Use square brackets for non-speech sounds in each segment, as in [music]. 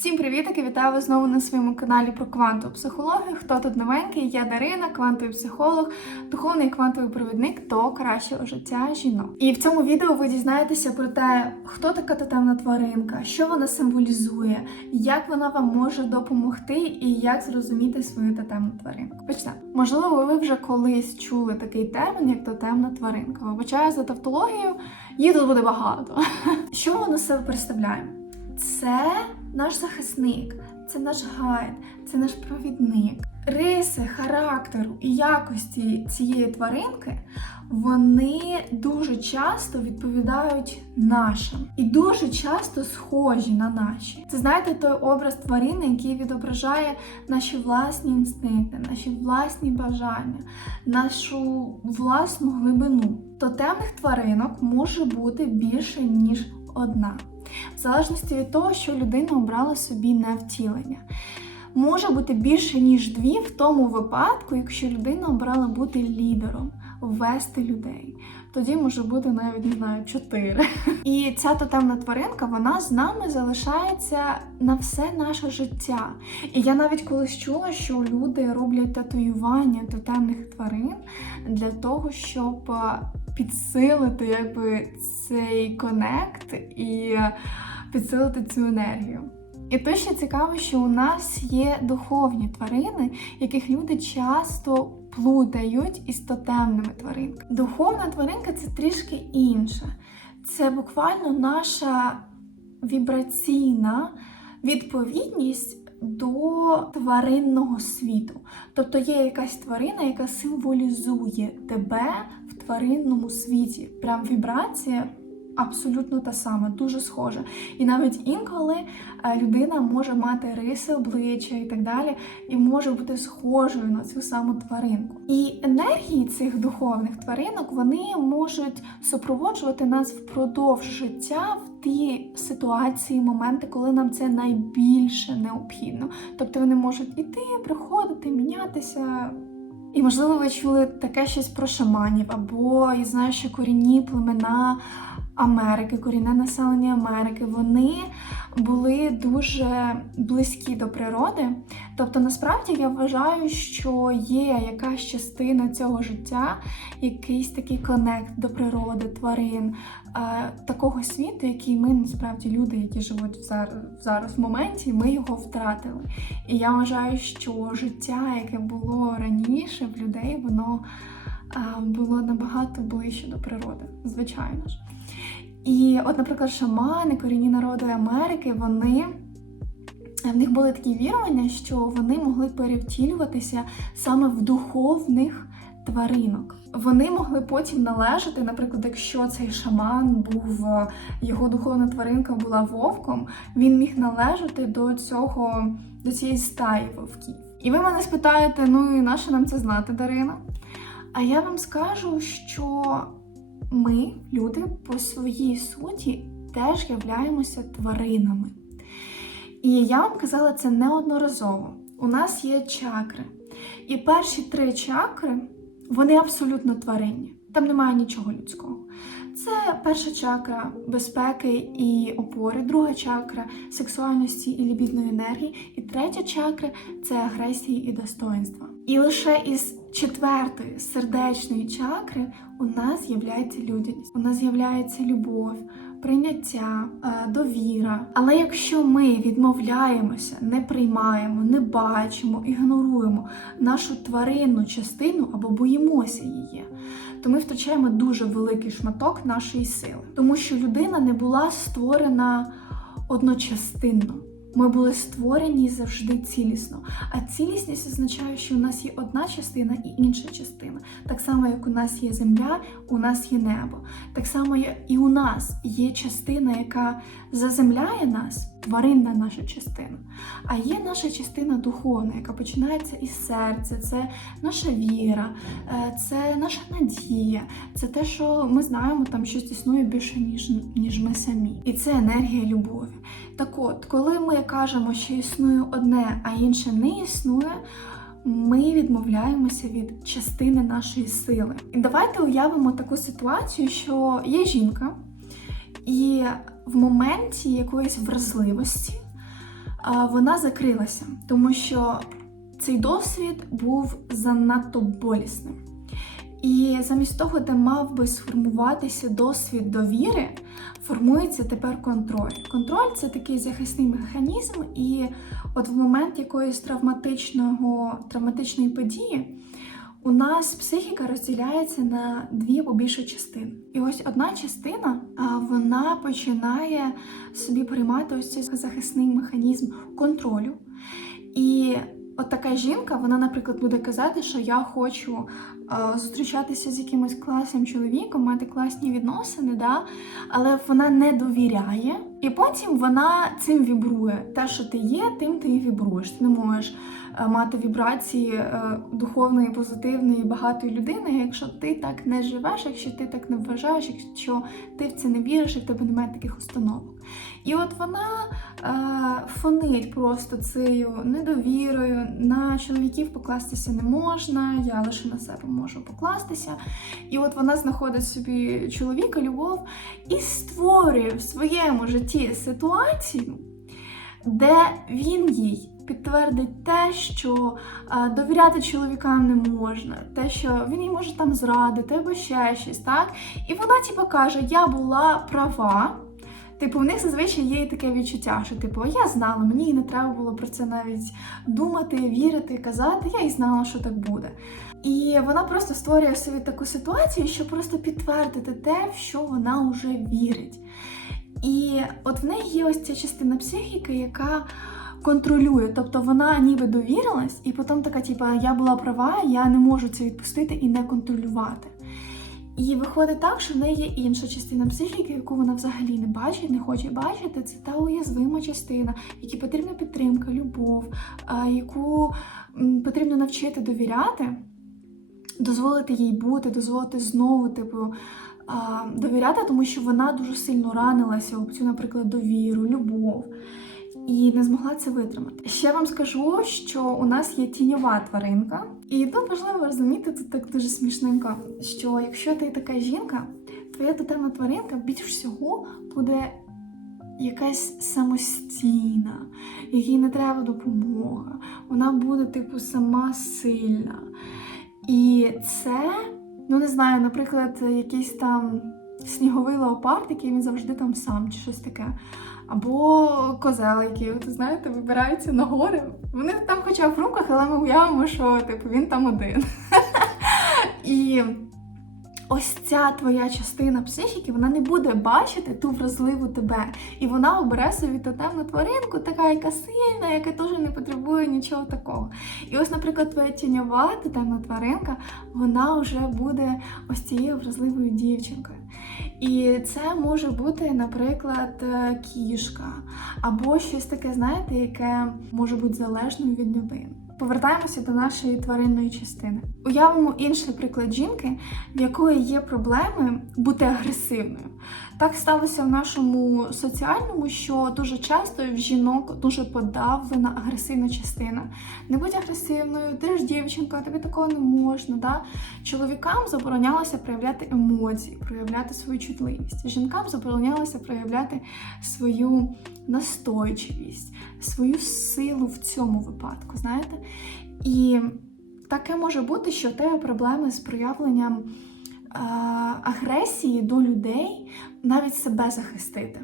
Всім привітики! Вітаю вас знову на своєму каналі про квантову психологію. Хто тут новенький? Я Дарина, квантовий психолог, духовний квантовий провідник до кращого життя жінок. І в цьому відео ви дізнаєтеся про те, хто така тотемна тваринка, що вона символізує, як вона вам може допомогти і як зрозуміти свою тотемну тваринку. Почнемо. Можливо, ви вже колись чули такий термін, як тотемна тваринка. Вибачаю за тавтологію, її тут буде багато. [laughs] Що воно себе представляє? Це наш захисник, це наш гайд, це наш провідник. Риси характеру і якості цієї тваринки вони дуже часто відповідають нашим і дуже часто схожі на наші. Це знаєте той образ тварини, який відображає наші власні інстинкти, наші власні бажання, нашу власну глибину. Тотемних тваринок може бути більше ніж одна в залежності від того, що людина обрала собі на втілення. Може бути більше, ніж дві в тому випадку, якщо людина обрала бути лідером, вести людей. Тоді може бути навіть не знаю, чотири. [laughs] І ця тотемна тваринка вона з нами залишається на все наше життя. І я навіть колись чула, що люди роблять татуювання тотемних тварин для того, щоб підсилити якби цей конект і підсилити цю енергію. І точно цікаво, що у нас є духовні тварини, яких люди часто плутають із тотемними тваринками. Духовна тваринка це трішки інше. Це буквально наша вібраційна відповідність до тваринного світу. Тобто є якась тварина, яка символізує тебе в тваринному світі. Прям вібрація абсолютно та сама, дуже схожа. І навіть інколи е, людина може мати риси обличчя і так далі, і може бути схожою на цю саму тваринку. І енергії цих духовних тваринок вони можуть супроводжувати нас впродовж життя в ті ситуації, моменти, коли нам це найбільше необхідно. Тобто вони можуть іти, приходити, мінятися. І, можливо, ви чули таке щось про шаманів, або я знаю, що корінні племена Америки, корінне населення Америки, вони були дуже близькі до природи. Тобто, насправді я вважаю, що є якась частина цього життя, якийсь такий конект до природи, тварин, е, такого світу, який ми насправді люди, які живуть зараз, зараз в моменті, ми його втратили. І я вважаю, що життя, яке було раніше в людей, воно е, було набагато ближче до природи, звичайно ж. І, от, наприклад, шамани, корінні народи Америки, вони. В них були такі вірування, що вони могли перевтілюватися саме в духовних тваринок. Вони могли потім належати, наприклад, якщо цей шаман був, його духовна тваринка була вовком, він міг належати до цього, до цієї стаї вовків. І ви мене спитаєте, ну і нащо нам це знати, Дарина? А я вам скажу, що ми, люди, по своїй суті теж являємося тваринами. І я вам казала це неодноразово. У нас є чакри. І перші три чакри, вони абсолютно тваринні. Там немає нічого людського. Це перша чакра безпеки і опори, друга чакра сексуальності і лібідної енергії, і третя чакра це агресії і достоинства. І лише із четвертої сердечної чакри у нас з'являється людяність, у нас з'являється любов, прийняття, е, довіра. Але якщо ми відмовляємося, не приймаємо, не бачимо, ігноруємо нашу тваринну частину або боїмося її, то ми втрачаємо дуже великий шматок нашої сили, тому що людина не була створена одночастинно. Ми були створені завжди цілісно. А цілісність означає, що у нас є одна частина і інша частина. Так само, як у нас є земля, у нас є небо. Так само, і у нас є частина, яка заземляє нас, тваринна наша частина. А є наша частина духовна, яка починається із серця, це наша віра, е, це наша надія, це те, що ми знаємо, там щось існує більше, ніж, ніж ми самі. І це енергія любові. Так от, коли ми кажемо, що існує одне, а інше не існує. Ми відмовляємося від частини нашої сили. І давайте уявимо таку ситуацію, що є жінка, і в моменті якоїсь вразливості вона закрилася, тому що цей досвід був занадто болісним. І замість того, де мав би сформуватися досвід довіри, формується тепер контроль. Контроль це такий захисний механізм, і от в момент якоїсь травматичного, травматичної події у нас психіка розділяється на дві або більше частин. І ось одна частина вона починає собі приймати ось цей захисний механізм контролю. І от така жінка, вона, наприклад, буде казати, що я хочу зустрічатися з якимось класним чоловіком, мати класні відносини, да? але вона не довіряє. І потім вона цим вібрує. Те, що ти є, тим ти і вібруєш. Ти не можеш е, мати вібрації е, духовної, позитивної, багатої людини, якщо ти так не живеш, якщо ти так не вважаєш, якщо ти в це не віриш, і в тебе немає таких установок. І от вона е, фонить просто цією недовірою. На чоловіків покластися не можна, я лише на себе покластися. І от вона знаходить собі чоловіка, любов і створює в своєму житті ситуацію, де він їй підтвердить те, що довіряти чоловікам не можна, те, що він їй може там зрадити або ще щось, так? І вона, типу, каже: Я була права. Типу, в них зазвичай є таке відчуття, що типу, я знала, мені і не треба було про це навіть думати, вірити, казати. Я і знала, що так буде. І вона просто створює собі таку ситуацію, щоб просто підтвердити те, в що вона вже вірить. І от в неї є ось ця частина психіки, яка контролює, тобто вона ніби довірилась, і потім така, типу, я була права, я не можу це відпустити і не контролювати. І виходить так, що в неї є інша частина психіки, яку вона взагалі не бачить, не хоче бачити. Це та уязвима частина, якій потрібна підтримка, любов, яку потрібно навчити довіряти, дозволити їй бути, дозволити знову, типу, довіряти, тому що вона дуже сильно ранилася об цю, наприклад, довіру, любов. І не змогла це витримати. Ще вам скажу, що у нас є тіньова тваринка, і тут важливо розуміти тут так дуже смішненько, що якщо ти така жінка, твоя тотемна тваринка більш всього буде якась самостійна, якій не треба допомога. Вона буде, типу, сама сильна. І це, ну не знаю, наприклад, якийсь там сніговий леопард, який він завжди там сам, чи щось таке. Або козел, який, от, знаєте, вибираються на гори. Вони там хоча в румках, але ми уявимо, що типу, він там один. [laughs] І ось ця твоя частина психіки, вона не буде бачити ту вразливу тебе. І вона обере собі тотемну тваринку, така, яка сильна, яка теж не потребує нічого такого. І ось, наприклад, твоя тіньова тотемна тваринка, вона вже буде ось цією вразливою дівчинкою. І це може бути, наприклад, е, кішка, або щось таке, знаєте, яке може бути залежною від людини. Повертаємося до нашої тваринної частини. Уявимо інший приклад жінки, в якої є проблеми бути агресивною. Так сталося в нашому соціальному, що дуже часто в жінок дуже подавлена агресивна частина. Не будь агресивною, ти ж дівчинка, тобі такого не можна. Да? Чоловікам заборонялося проявляти емоції, проявляти свою чутливість. Жінкам заборонялося проявляти свою настойчивість, свою силу в цьому випадку. Знаєте? І таке може бути, що в тебе проблеми з проявленням агресії до людей, навіть себе захистити.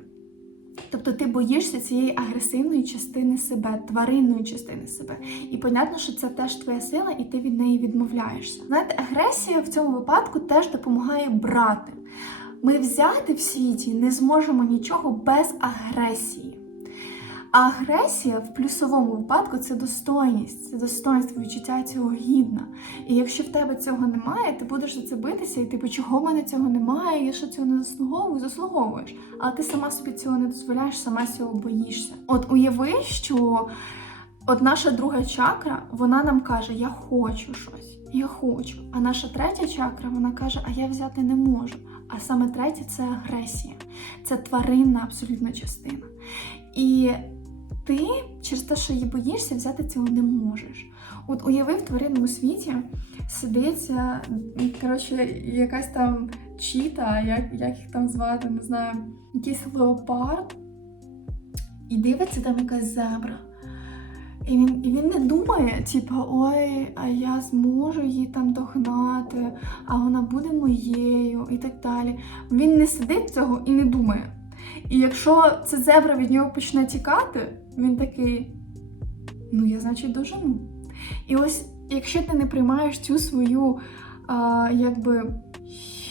Тобто ти боїшся цієї агресивної частини себе, тваринної частини себе. І понятно, що це теж твоя сила, і ти від неї відмовляєшся. Знаєте, агресія в цьому випадку теж допомагає брати. Ми взяти в світі не зможемо нічого без агресії. Агресія в плюсовому випадку це достойність, це достоинство, відчуття цього гідна. І якщо в тебе цього немає, ти будеш за це битися, і типу, чого в мене цього немає, я що цього не заслуговую, заслуговуєш. Але ти сама собі цього не дозволяєш, сама цього боїшся. От уяви, що от наша друга чакра, вона нам каже, я хочу щось, я хочу. А наша третя чакра, вона каже, а я взяти не можу. А саме третя це агресія, це тваринна абсолютна частина. І ти через те, що її боїшся, взяти цього не можеш. От уяви в тваринному світі сидить, е, коротше, якась там чіта, як, як їх там звати, не знаю, якийсь леопард, і дивиться там якась зебра. І він, і він не думає, типу, ой, а я зможу її там догнати, а вона буде моєю і так далі. Він не сидить цього і не думає. І якщо ця зебра від нього почне тікати, він такий: ну я, значить, дожену. І ось, якщо ти не приймаєш цю свою, а, якби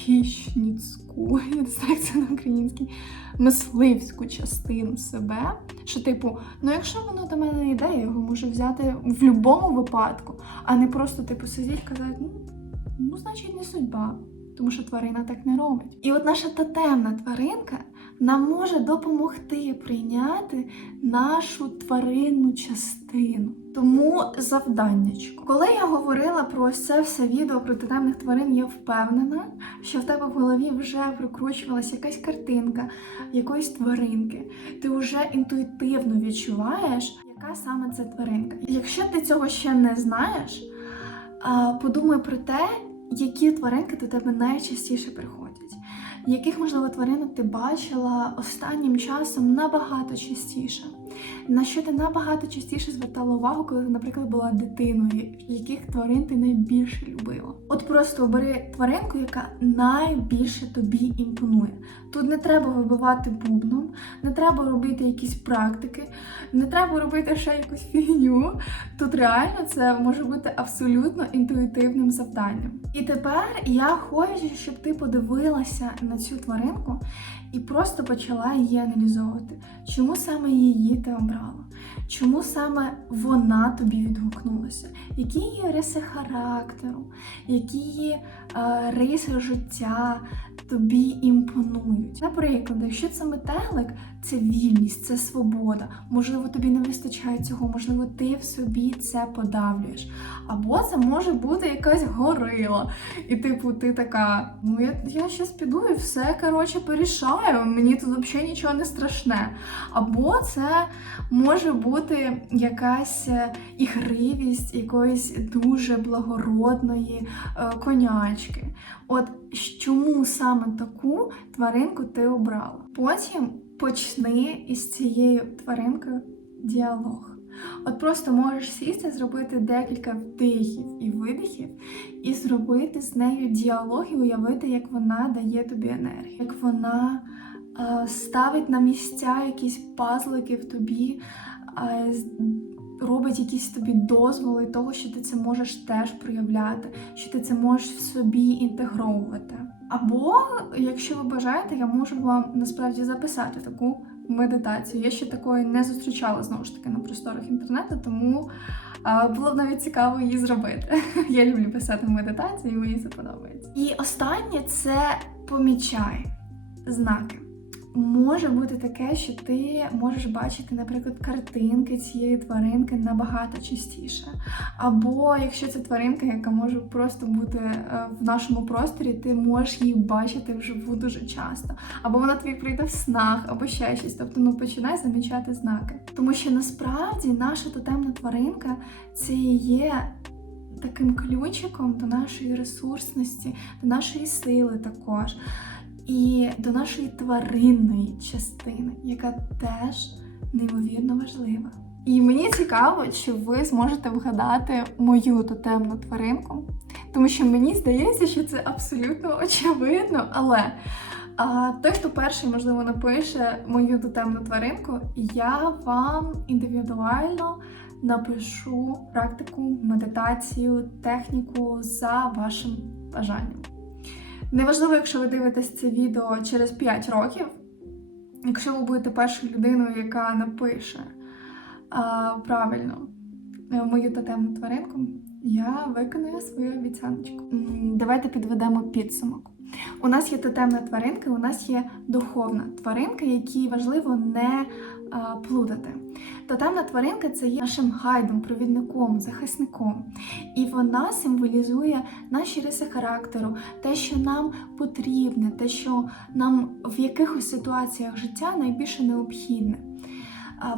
хищницьку, [laughs] я не знаю, це на українській, мисливську частину себе, що, типу, ну якщо воно до мене йде, я його можу взяти в будь-якому випадку, а не просто, типу, сидіти і казати, ну, ну, значить, не судьба. Тому що тварина так не робить. І от наша тотемна тваринка нам може допомогти прийняти нашу тваринну частину. Тому завданнячко. Коли я говорила про це все відео про тотемних тварин, я впевнена, що в тебе в голові вже прикручувалася якась картинка якоїсь тваринки. Ти вже інтуїтивно відчуваєш, яка саме це тваринка. Якщо ти цього ще не знаєш, подумай про те, які тваринки до тебе найчастіше приходять. Яких, можливо, тваринок ти бачила останнім часом набагато частіше? На що ти набагато частіше звертала увагу, коли ти, наприклад, була дитиною, яких тварин ти найбільше любила? От просто обери тваринку, яка найбільше тобі імпонує. Тут не треба вибивати бубном, не треба робити якісь практики, не треба робити ще якусь фігню. Тут реально це може бути абсолютно інтуїтивним завданням. І тепер я хочу, щоб ти подивилася на цю тваринку і просто почала її аналізовувати. Чому саме її ти обрала? Чому саме вона тобі відгукнулася? Які її риси характеру, які її е, риси життя тобі імпонують? Наприклад, якщо це метелик, це вільність, це свобода. Можливо, тобі не вистачає цього, можливо, ти в собі це подавлюєш. Або це може бути якась горила. І, типу, ти така, ну я, я щас піду і все коротше порішаю. Мені тут взагалі нічого не страшне. Або це може бути якась е, ігривість якоїсь дуже благородної е, конячки. От чому саме таку тваринку ти обрала? Потім почни із цією тваринкою діалог. От просто можеш сісти, зробити декілька вдихів і видихів, і зробити з нею діалог і уявити, як вона дає тобі енергію, як вона е, ставить на місця якісь пазлики в тобі, е, робить якісь тобі дозволи того, що ти це можеш теж проявляти, що ти це можеш в собі інтегровувати. Або, якщо ви бажаєте, я можу вам насправді записати таку медитацію. Я ще такої не зустрічала знову ж таки на просторах інтернету, тому було б навіть цікаво її зробити. [laughs] Я люблю писати медитації, мені це подобається. І останнє це помічай знаки. Може бути таке, що ти можеш бачити, наприклад, картинки цієї тваринки набагато частіше. Або якщо це тваринка, яка може просто бути е, в нашому просторі, ти можеш її бачити вживу дуже часто. Або вона тобі прийде в снах, або ще щось. Тобто, ну починай замічати знаки. Тому що насправді наша тотемна тваринка це і є. Таким ключиком до нашої ресурсності, до нашої сили також, і до нашої тваринної частини, яка теж неймовірно важлива. І мені цікаво, чи ви зможете вгадати мою тотемну тваринку, тому що мені здається, що це абсолютно очевидно, але а, той, хто перший, можливо, напише мою тотемну тваринку, я вам індивідуально напишу практику, медитацію, техніку за вашим бажанням. Неважливо, якщо ви дивитесь це відео через 5 років, якщо ви будете першою людиною, яка напише а, правильно е, мою тотемну тваринку, я виконую свою обіцяночку. Давайте підведемо підсумок. У нас є тотемна тваринка, у нас є духовна тваринка, якій важливо не плутати. Тотемна тваринка це є нашим гайдом, провідником, захисником. І вона символізує наші риси характеру, те, що нам потрібне, те, що нам в якихось ситуаціях життя найбільше необхідне.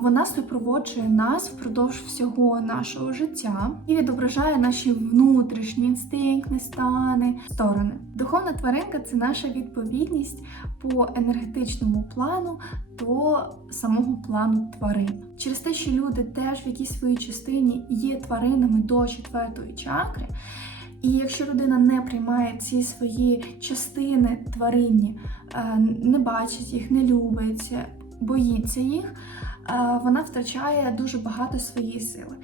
Вона супроводжує нас впродовж всього нашого життя і відображає наші внутрішні інстинкти, стани, сторони. Духовна тваринка це наша відповідність по енергетичному плану до самого плану тварин. Через те, що люди теж в якійсь своїй частині є тваринами до четвертої чакри. І якщо людина не приймає ці свої частини тваринні, е, не бачить їх, не любить, боїться їх, вона втрачає дуже багато своєї сили.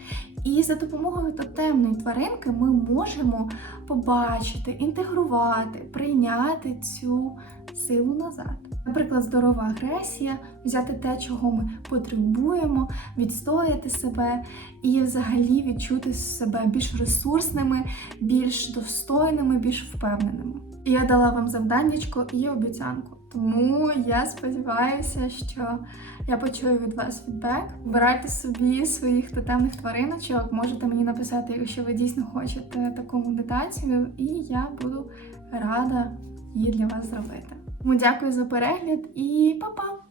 І за допомогою тотемної тваринки ми можемо побачити, інтегрувати, прийняти цю силу назад. Наприклад, здорова агресія, взяти те, чого ми потребуємо, відстояти себе і взагалі відчути себе більш ресурсними, більш достойними, більш впевненими. І я дала вам завданнячко і обіцянку. Тому я сподіваюся, що я почую від вас фідбек. Вибирайте собі своїх тотемних твариночок. Можете мені написати, якщо ви дійсно хочете таку медитацію, і я буду рада її для вас зробити. Тому дякую за перегляд і па-па!